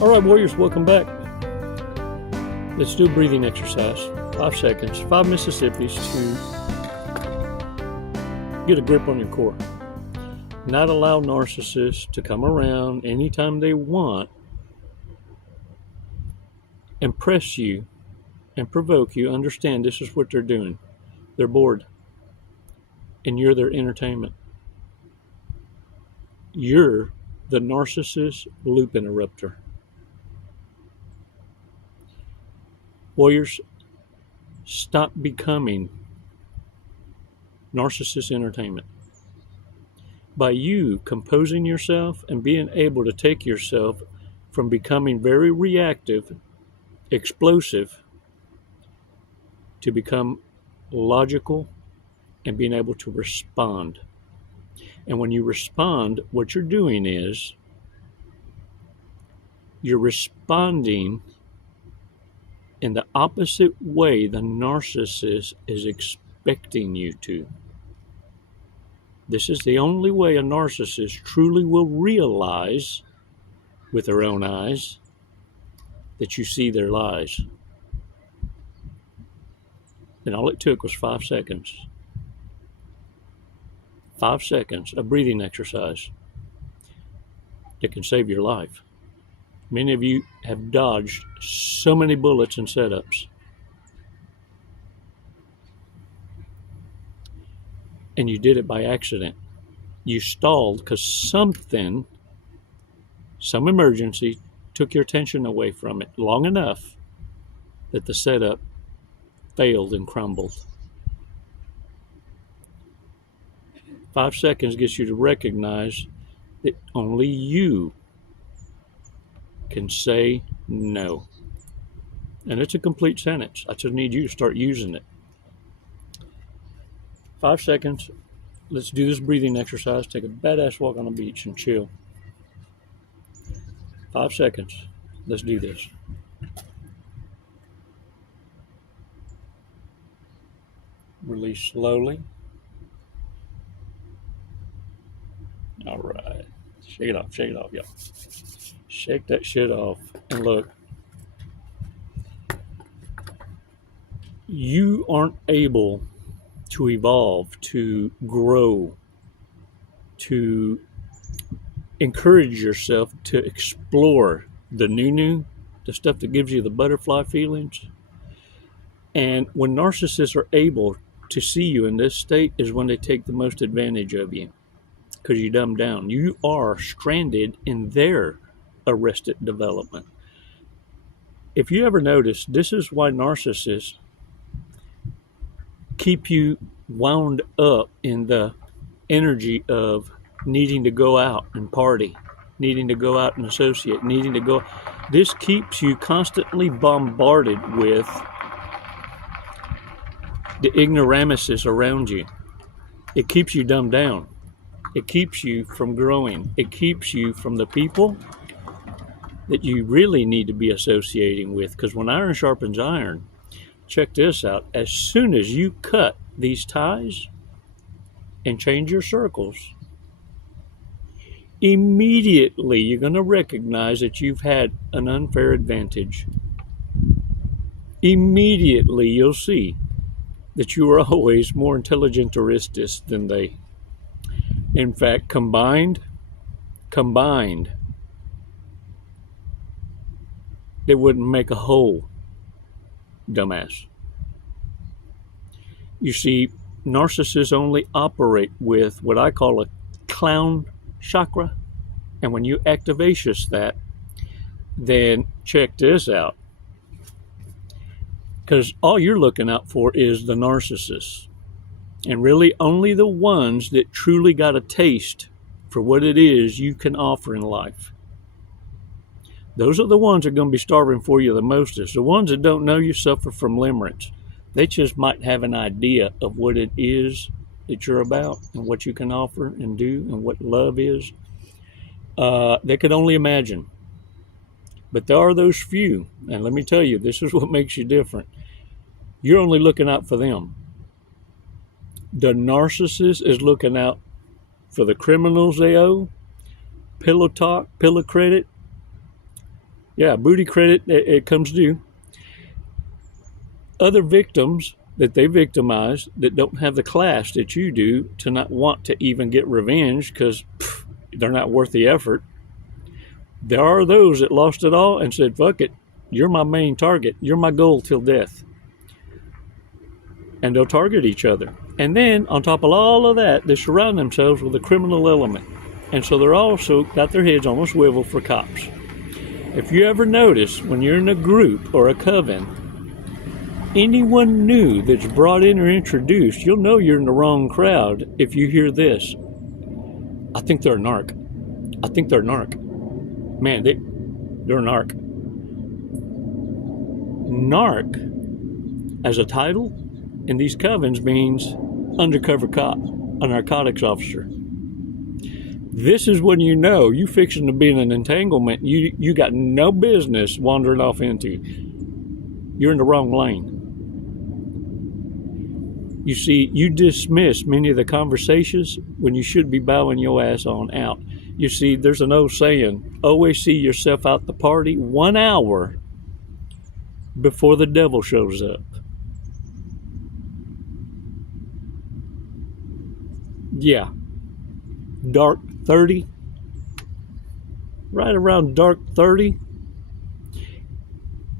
All right, warriors, welcome back. Let's do a breathing exercise. 5 seconds, 5 Mississippis to get a grip on your core. Not allow narcissists to come around anytime they want and press you and provoke you. Understand this is what they're doing. They're bored, and you're their entertainment. You're the narcissist loop interrupter. Warriors, stop becoming narcissist entertainment. By you composing yourself and being able to take yourself from becoming very reactive, explosive, to become logical and being able to respond. And when you respond, what you're doing is you're responding in the opposite way the narcissist is expecting you to. This is the only way a narcissist truly will realize with their own eyes that you see their lies. And all it took was 5 seconds. 5 seconds, a breathing exercise that can save your life. Many of you have dodged so many bullets and setups. And you did it by accident. You stalled because some emergency took your attention away from it long enough that the setup failed and crumbled. 5 seconds gets you to recognize that only you can say no. And it's a complete sentence. I just need you to start using it. 5 seconds. Let's do this breathing exercise. Take a badass walk on the beach and chill. 5 seconds. Let's do this. Release slowly. All right. Shake it off, y'all. Shake that shit off. And look, you aren't able to evolve, to grow, to encourage yourself to explore the new, the stuff that gives you the butterfly feelings. And when narcissists are able to see you in this state is when they take the most advantage of you, because you dumb down. You are stranded in their arrested development. If you ever notice, this is why narcissists keep you wound up in the energy of needing to go out and party, needing to go out and associate, needing to go. This keeps you constantly bombarded with the ignoramuses around you. It keeps you dumbed down. It keeps you from growing. It keeps you from the people that you really need to be associating with. Because when iron sharpens iron, check this out. As soon as you cut these ties and change your circles, immediately you're going to recognize that you've had an unfair advantage. Immediately you'll see that you are always more intelligent tourists than they. In fact, combined, they wouldn't make a whole dumbass. You see, narcissists only operate with what I call a clown chakra. And when you activacious that, then check this out. Because all you're looking out for is the narcissist. And really only the ones that truly got a taste for what it is you can offer in life. Those are the ones that are going to be starving for you the mostest. The ones that don't know you suffer from limerence. They just might have an idea of what it is that you're about and what you can offer and do and what love is. They could only imagine. But there are those few, and let me tell you, this is what makes you different. You're only looking out for them. The narcissist is looking out for the criminals they owe, pillow talk, pillow credit, Yeah, booty credit, it comes due. Other victims that they victimize that don't have the class that you do to not want to even get revenge because they're not worth the effort. There are those that lost it all and said, fuck it, you're my main target. You're my goal till death. And they'll target each other. And then, on top of all of that, they surround themselves with a criminal element. And so they're also got their heads on a swivel for cops. If you ever notice, when you're in a group or a coven, anyone new that's brought in or introduced, you'll know you're in the wrong crowd if you hear this. I think they're a narc. I think they're a narc. Man, they're a narc. Narc, as a title, in these covens means undercover cop, a narcotics officer. This is when you know you fixing to be in an entanglement you got no business wandering off into. You're in the wrong lane. You see, you dismiss many of the conversations when you should be bowing your ass on out. You see, there's an old saying, always see yourself out the party 1 hour before the devil shows up. Yeah, dark 30, right around dark 30,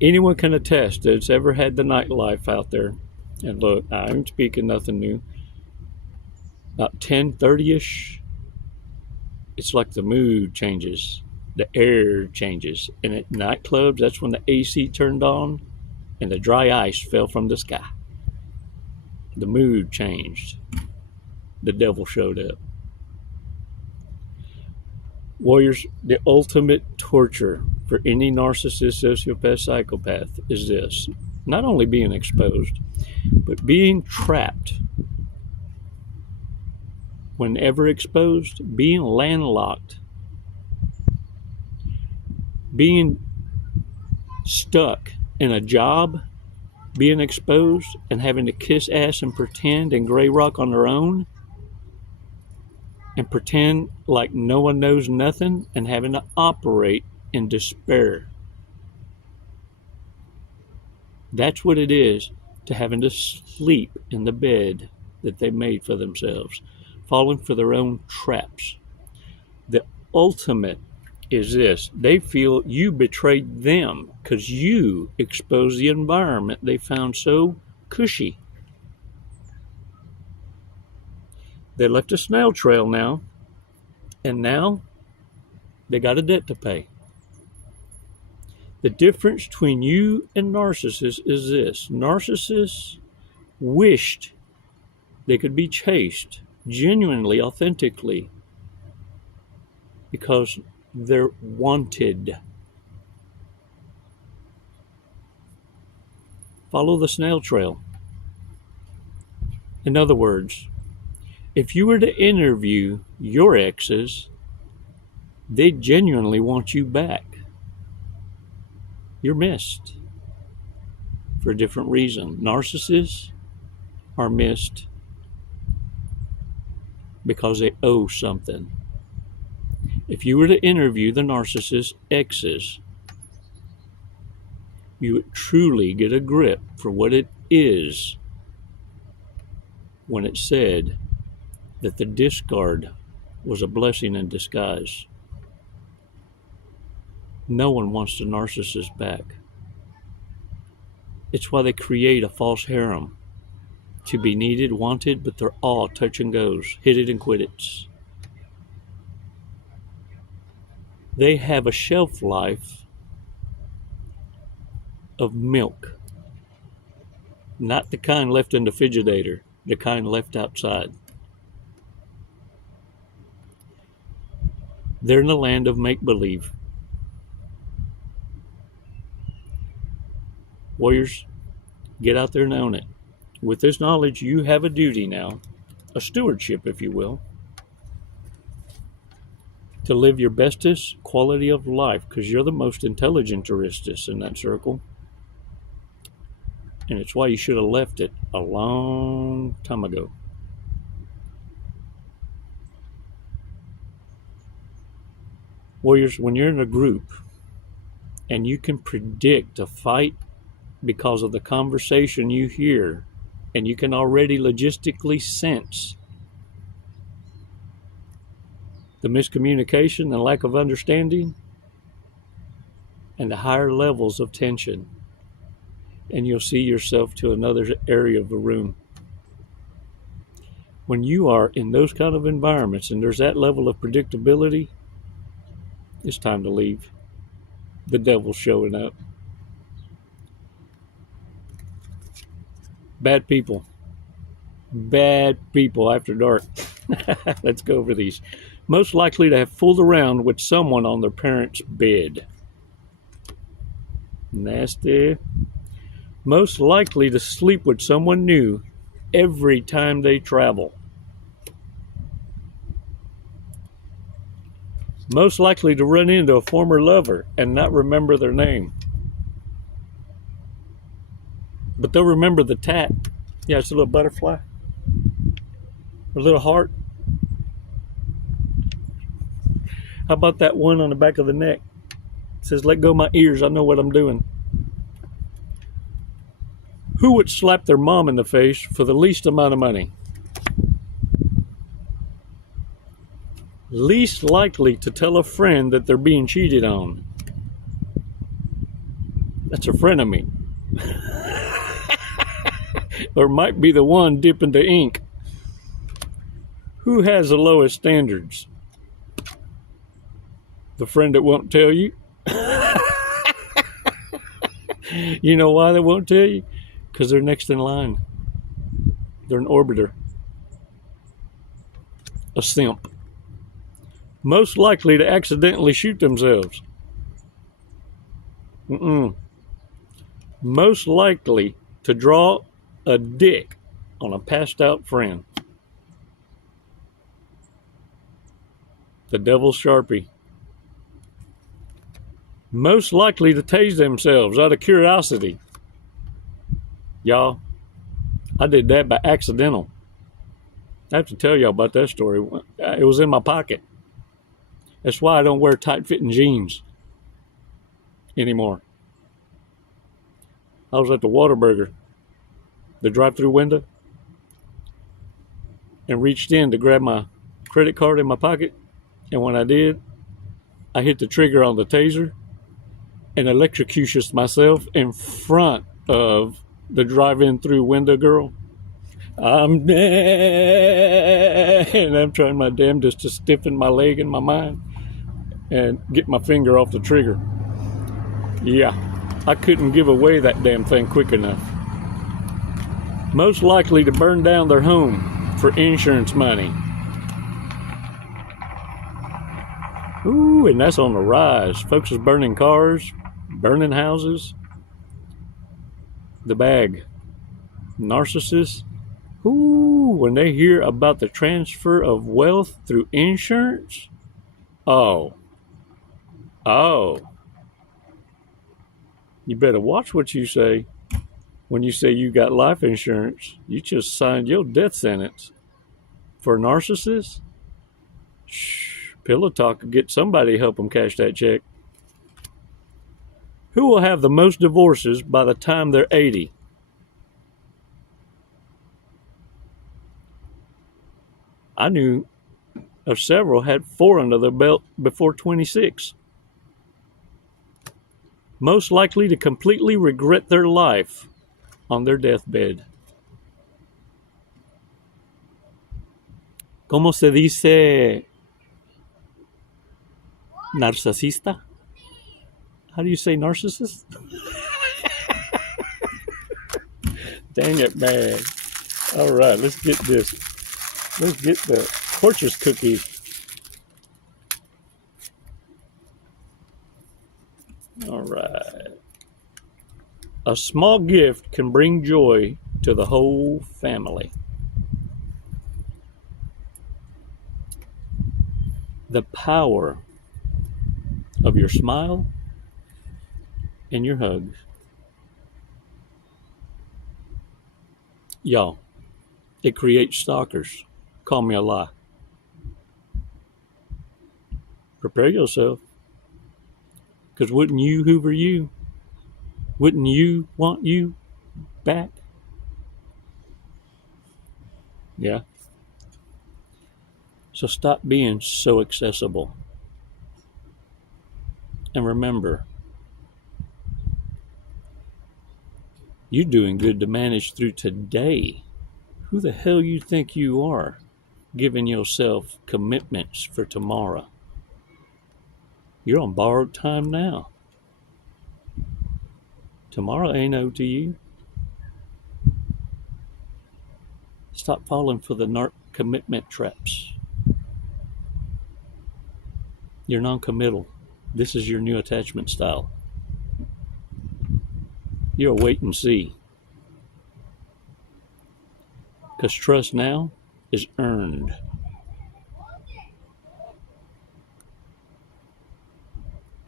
anyone can attest that's ever had the nightlife out there. And look, I ain't speaking nothing new. About 10:30ish, it's like the mood changes, the air changes. And at nightclubs, that's when the AC turned on and the dry ice fell from the sky. The mood changed. The devil showed up. Warriors, the ultimate torture for any narcissist, sociopath, psychopath is this. Not only being exposed, but being trapped. Whenever exposed, being landlocked, being stuck in a job, being exposed, and having to kiss ass and pretend and gray rock on their own, and pretend like no one knows nothing, and having to operate in despair. That's what it is to having to sleep in the bed that they made for themselves, falling for their own traps. The ultimate is this. They feel you betrayed them because you exposed the environment they found so cushy. They left a snail trail now, and now they got a debt to pay. The difference between you and narcissists is this. Narcissists wished they could be chased genuinely, authentically, because they're wanted. Follow the snail trail. In other words, if you were to interview your exes, they genuinely want you back. You're missed for a different reason. Narcissists are missed because they owe something. If you were to interview the narcissist exes, you would truly get a grip for what it is when it said that the discard was a blessing in disguise. No one wants the narcissist back. It's why they create a false harem. To be needed, wanted, but they're all touch and goes, hit it and quit it. They have a shelf life of milk. Not the kind left in the refrigerator, the kind left outside. They're in the land of make-believe. Warriors, get out there and own it. With this knowledge, you have a duty now, a stewardship, if you will, to live your bestest quality of life, because you're the most intelligent narcissist in that circle. And it's why you should have left it a long time ago. Warriors, when you're in a group and you can predict a fight because of the conversation you hear, and you can already logistically sense the miscommunication and lack of understanding and the higher levels of tension, and you'll see yourself to another area of the room. When you are in those kind of environments and there's that level of predictability, it's time to leave. The devil's showing up. Bad people after dark. Let's go over these. Most likely to have fooled around with someone on their parents' bed. Nasty. Most likely to sleep with someone new every time they travel. Most likely to run into a former lover and not remember their name. But they'll remember the tat. Yeah, it's a little butterfly. A little heart. How about that one on the back of the neck? It says, let go of my ears, I know what I'm doing. Who would slap their mom in the face for the least amount of money? Least likely to tell a friend that they're being cheated on. That's a frenemy. Or might be the one dipping the ink. Who has the lowest standards? The friend that won't tell you. You know why they won't tell you? Because they're next in line. They're an orbiter. A simp. Most likely to accidentally shoot themselves. Most likely to draw a dick on a passed out friend. The devil's Sharpie. Most likely to tase themselves out of curiosity. Y'all, I did that by accidental. I have to tell y'all about that story. It was in my pocket. That's why I don't wear tight-fitting jeans anymore. I was at the Whataburger, the drive-through window, and reached in to grab my credit card in my pocket. And when I did, I hit the trigger on the taser and electrocuted myself in front of the drive-in through window girl. I'm dead, and I'm trying my damnedest to stiffen my leg in my mind and get my finger off the trigger. Yeah, I couldn't give away that damn thing quick enough. Most likely to burn down their home for insurance money. Ooh, and that's on the rise. Folks is burning cars, burning houses. The bag. Narcissists. Ooh, when they hear about the transfer of wealth through insurance. Oh. You better watch what you say. When you say you got life insurance, you just signed your death sentence. For a narcissist? Shh, pillow talk could get somebody to help them cash that check. Who will have the most divorces by the time they're 80? I knew of several had 4 under their belt before 26. Most likely to completely regret their life on their deathbed. ¿Cómo se dice narcisista? How do you say narcissist? Dang it, man. All right, let's get this. Let's get the torturous cookie. All right. A small gift can bring joy to the whole family. The power of your smile and your hugs. Y'all, it creates stalkers. Call me a lie. Prepare yourself. Because wouldn't you hoover you? Wouldn't you want you back? Yeah. So stop being so accessible. And remember, you're doing good to manage through today. Who the hell you think you are, giving yourself commitments for tomorrow? You're on borrowed time now. Tomorrow ain't owed to you. Stop falling for the commitment traps. You're non-committal. This is your new attachment style. You're a wait and see. Because trust now is earned.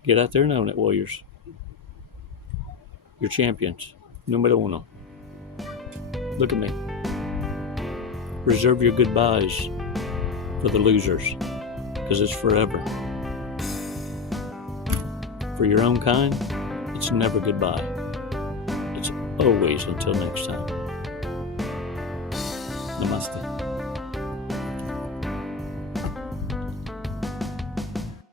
Get out there and own it, Warriors. You're champions. Numero uno. Look at me. Reserve your goodbyes for the losers, because it's forever. For your own kind, it's never goodbye. It's always until next time. Namaste.